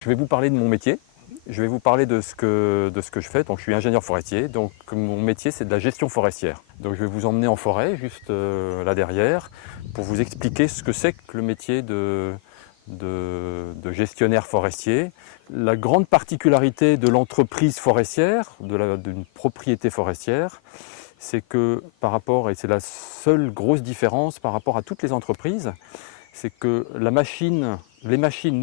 Je vais vous parler de mon métier. Je vais vous parler de ce que je fais. Donc, je suis ingénieur forestier. Donc, mon métier, c'est de la gestion forestière. Donc, je vais vous emmener en forêt, juste là derrière, pour vous expliquer ce que c'est que le métier de gestionnaire forestier. La grande particularité de l'entreprise forestière, d'une propriété forestière, c'est que par rapport, et c'est la seule grosse différence par rapport à toutes les entreprises, c'est que nos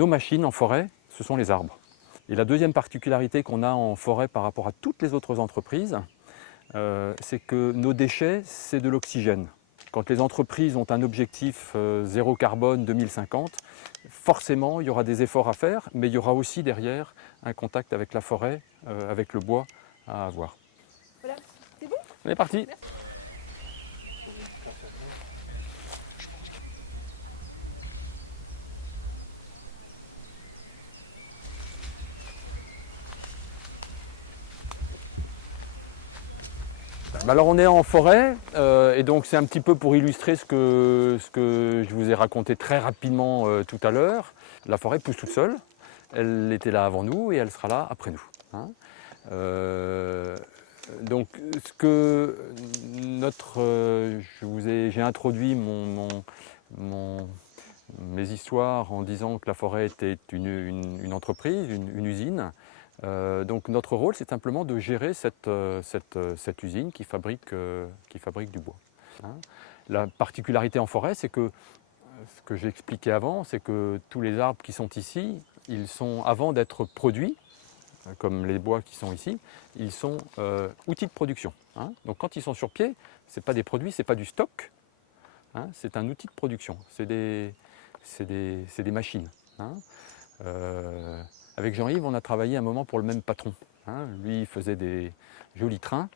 machines en forêt, ce sont les arbres. Et la deuxième particularité qu'on a en forêt par rapport à toutes les autres entreprises, c'est que nos déchets, c'est de l'oxygène. Quand les entreprises ont un objectif zéro carbone 2050, forcément, il y aura des efforts à faire, mais il y aura aussi derrière un contact avec la forêt, avec le bois à avoir. Voilà, c'est bon? On est parti. Alors on est en forêt et donc c'est un petit peu pour illustrer ce que je vous ai raconté très rapidement tout à l'heure. La forêt pousse toute seule, elle était là avant nous et elle sera là après nous. Hein. Donc ce que j'ai introduit mes histoires en disant que la forêt était une entreprise, une usine. Donc notre rôle, c'est simplement de gérer cette usine qui fabrique du bois. Hein. La particularité en forêt, c'est que ce que j'ai expliqué avant, c'est que tous les arbres qui sont ici, ils sont, avant d'être produits, comme les bois qui sont ici, ils sont outils de production. Hein. Donc quand ils sont sur pied, ce n'est pas des produits, ce n'est pas du stock, hein, c'est un outil de production, c'est des machines. Hein. Avec Jean-Yves, on a travaillé un moment pour le même patron. Hein. Lui, il faisait des jolis trains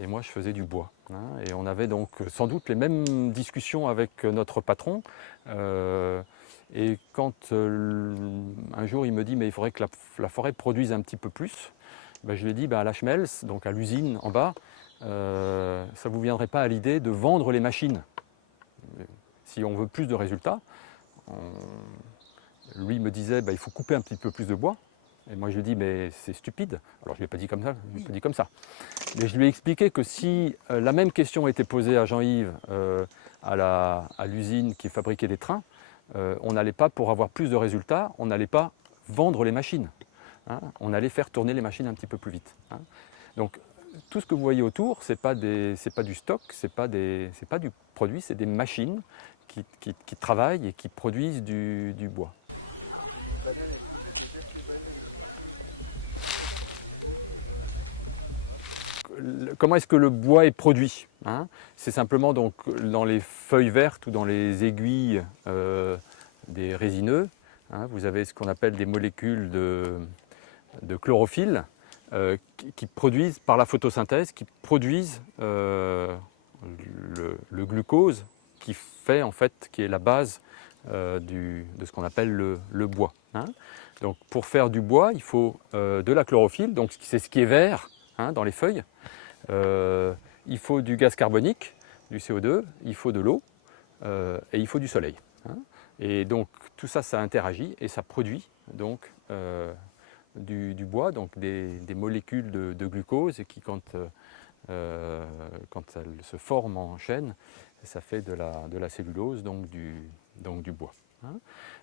et moi, je faisais du bois. Hein. Et on avait donc sans doute les mêmes discussions avec notre patron. Et quand un jour, il me dit « mais il faudrait que la forêt produise un petit peu plus », ben, je lui ai dit à la Schmelz, donc à l'usine en bas, ça ne vous viendrait pas à l'idée de vendre les machines. Si on veut plus de résultats, lui me disait il faut couper un petit peu plus de bois. Et moi je lui ai dit mais c'est stupide. Alors je ne l'ai pas dit comme ça, je l'ai pas dit comme ça. Mais je lui ai expliqué que si la même question était posée à Jean-Yves à l'usine qui fabriquait des trains, on n'allait pas, pour avoir plus de résultats, on n'allait pas vendre les machines. Hein, on allait faire tourner les machines un petit peu plus vite. Hein. Donc tout ce que vous voyez autour, ce n'est pas du stock, ce n'est pas du produit, c'est des machines qui travaillent et qui produisent du bois. Comment est-ce que le bois est produit, hein? C'est simplement donc dans les feuilles vertes ou dans les aiguilles des résineux. Hein, vous avez ce qu'on appelle des molécules de chlorophylle qui produisent par la photosynthèse, qui produisent le glucose qui fait en fait, qui est la base de ce qu'on appelle le bois. Hein. Donc pour faire du bois, il faut de la chlorophylle, donc c'est ce qui est vert hein, dans les feuilles. Il faut du gaz carbonique, du CO2, il faut de l'eau et il faut du soleil. Hein. Et donc tout ça, ça interagit et ça produit donc du bois, donc des molécules de glucose et qui quand elles se forment en chaîne, ça fait de la cellulose, donc du bois. Hein.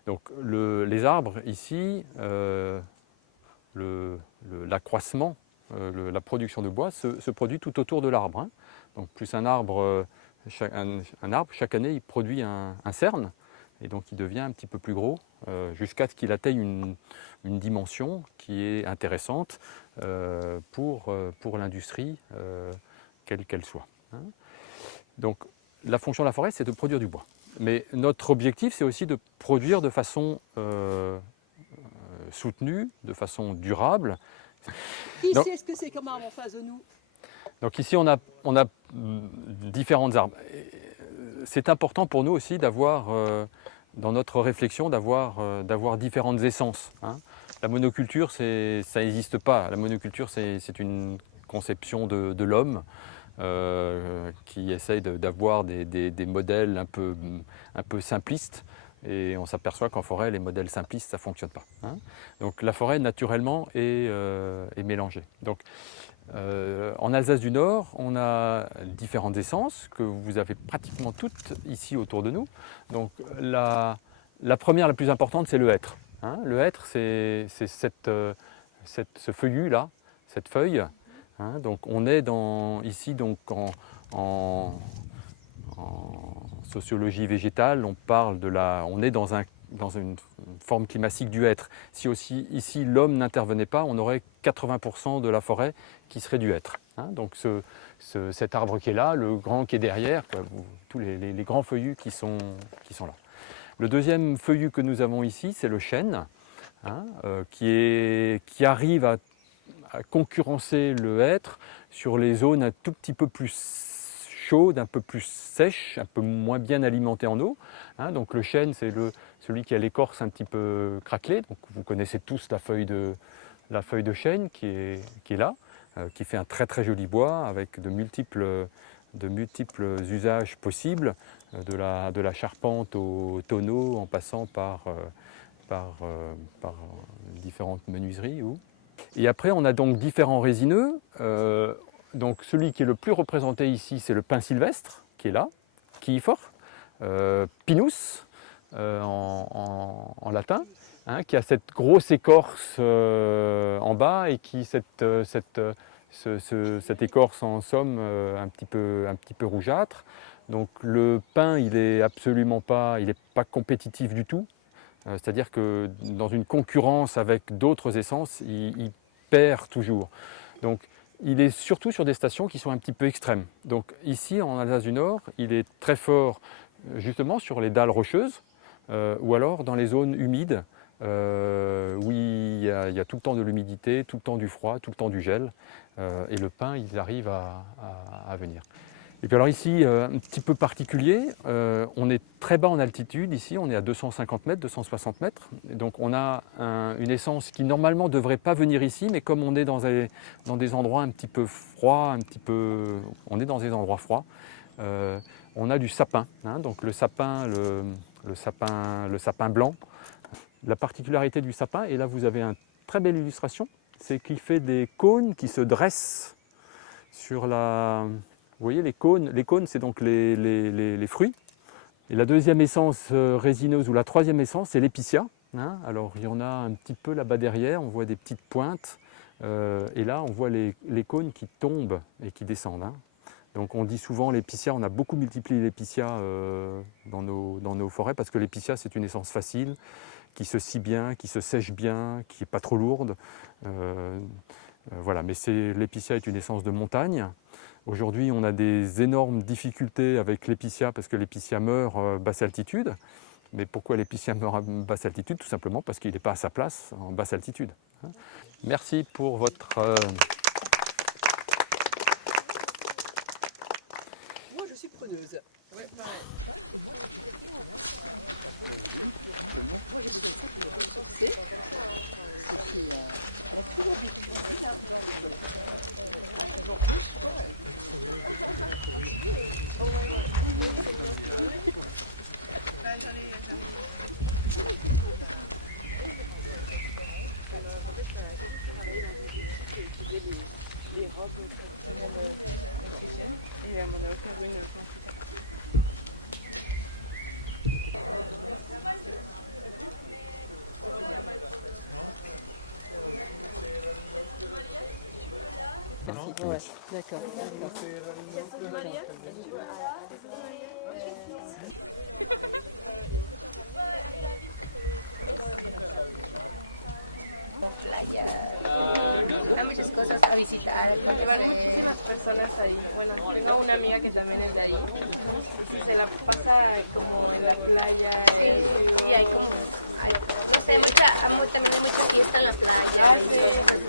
Donc les arbres ici, l'accroissement, la production de bois se produit tout autour de l'arbre. Hein. Donc plus un arbre, chaque année, il produit un cerne, et donc il devient un petit peu plus gros, jusqu'à ce qu'il atteigne une dimension qui est intéressante pour l'industrie, quelle qu'elle soit. Hein. Donc la fonction de la forêt, c'est de produire du bois. Mais notre objectif, c'est aussi de produire de façon soutenue, de façon durable. Ici, est-ce que c'est comme arbre en face de nous? Donc ici, on a différentes arbres. C'est important pour nous aussi d'avoir, dans notre réflexion, d'avoir différentes essences. Hein. La monoculture, ça n'existe pas. La monoculture, c'est une conception de l'homme qui essaye d'avoir des modèles un peu simplistes Et on s'aperçoit qu'en forêt, les modèles simplistes, ça ne fonctionne pas. Hein. Donc la forêt, naturellement, est mélangée. Donc, en Alsace du Nord, on a différentes essences que vous avez pratiquement toutes ici autour de nous. Donc la première, la plus importante, c'est le hêtre. Hein. Le hêtre, c'est ce feuillu-là, cette feuille. Hein. Donc on est ici donc en sociologie végétale, on est dans une forme climatique du hêtre. Si aussi ici l'homme n'intervenait pas, on aurait 80% de la forêt qui serait du hêtre. Hein. Donc cet arbre qui est là, le grand qui est derrière, quoi, tous les grands feuillus qui sont là. Le deuxième feuillu que nous avons ici, c'est le chêne, hein, qui arrive à concurrencer le hêtre sur les zones un tout petit peu plus chaude, un peu plus sèche, un peu moins bien alimentée en eau. Hein, donc le chêne, c'est celui qui a l'écorce un petit peu craquelée. Donc vous connaissez tous la feuille de chêne qui est là, qui fait un très très joli bois avec de multiples usages possibles, de la charpente au tonneau en passant par différentes menuiseries. Et après, on a donc différents résineux. Donc celui qui est le plus représenté ici, c'est le pin sylvestre, qui est là, Kiifer, Pinus en latin, hein, qui a cette grosse écorce en bas et qui cette écorce en somme un petit peu rougeâtre. Donc le pin, il n'est pas compétitif du tout. C'est-à-dire que dans une concurrence avec d'autres essences, il perd toujours. Donc, il est surtout sur des stations qui sont un petit peu extrêmes. Donc ici, en Alsace du Nord, il est très fort justement sur les dalles rocheuses ou alors dans les zones humides où il y a tout le temps de l'humidité, tout le temps du froid, tout le temps du gel. Et le pin, il arrive à venir. Et puis alors ici, un petit peu particulier, on est très bas en altitude ici, on est à 250 mètres, 260 mètres. Donc on a une essence qui normalement ne devrait pas venir ici, mais comme on est dans des endroits un petit peu froids, on est dans des endroits froids, on a du sapin. Hein, donc le sapin blanc. La particularité du sapin, et là vous avez une très belle illustration, c'est qu'il fait des cônes qui se dressent sur la... Vous voyez, les cônes, c'est donc les fruits. Et la deuxième essence résineuse, ou la troisième essence, c'est l'épicéa. Hein. Alors, il y en a un petit peu là-bas derrière, on voit des petites pointes. Et là, on voit les cônes qui tombent et qui descendent. Hein. Donc, on dit souvent l'épicéa, on a beaucoup multiplié l'épicéa dans nos forêts, parce que l'épicéa, c'est une essence facile, qui se scie bien, qui se sèche bien, qui n'est pas trop lourde. Voilà, mais l'épicéa est une essence de montagne. Aujourd'hui, on a des énormes difficultés avec l'épicéa parce que l'épicéa meurt à basse altitude. Mais pourquoi l'épicéa meurt à basse altitude? Tout simplement parce qu'il n'est pas à sa place en basse altitude. Merci pour votre... Moi, je suis preneuse. Ouais, pareil. Ouais, d'accord. Hay muchas cosas a visitar, porque van muchísimas personas ahí. Bueno, tengo una amiga que también es de ahí. Se la pasa como en la playa. Y hay como, no sé, también hay mucha fiesta en la playa.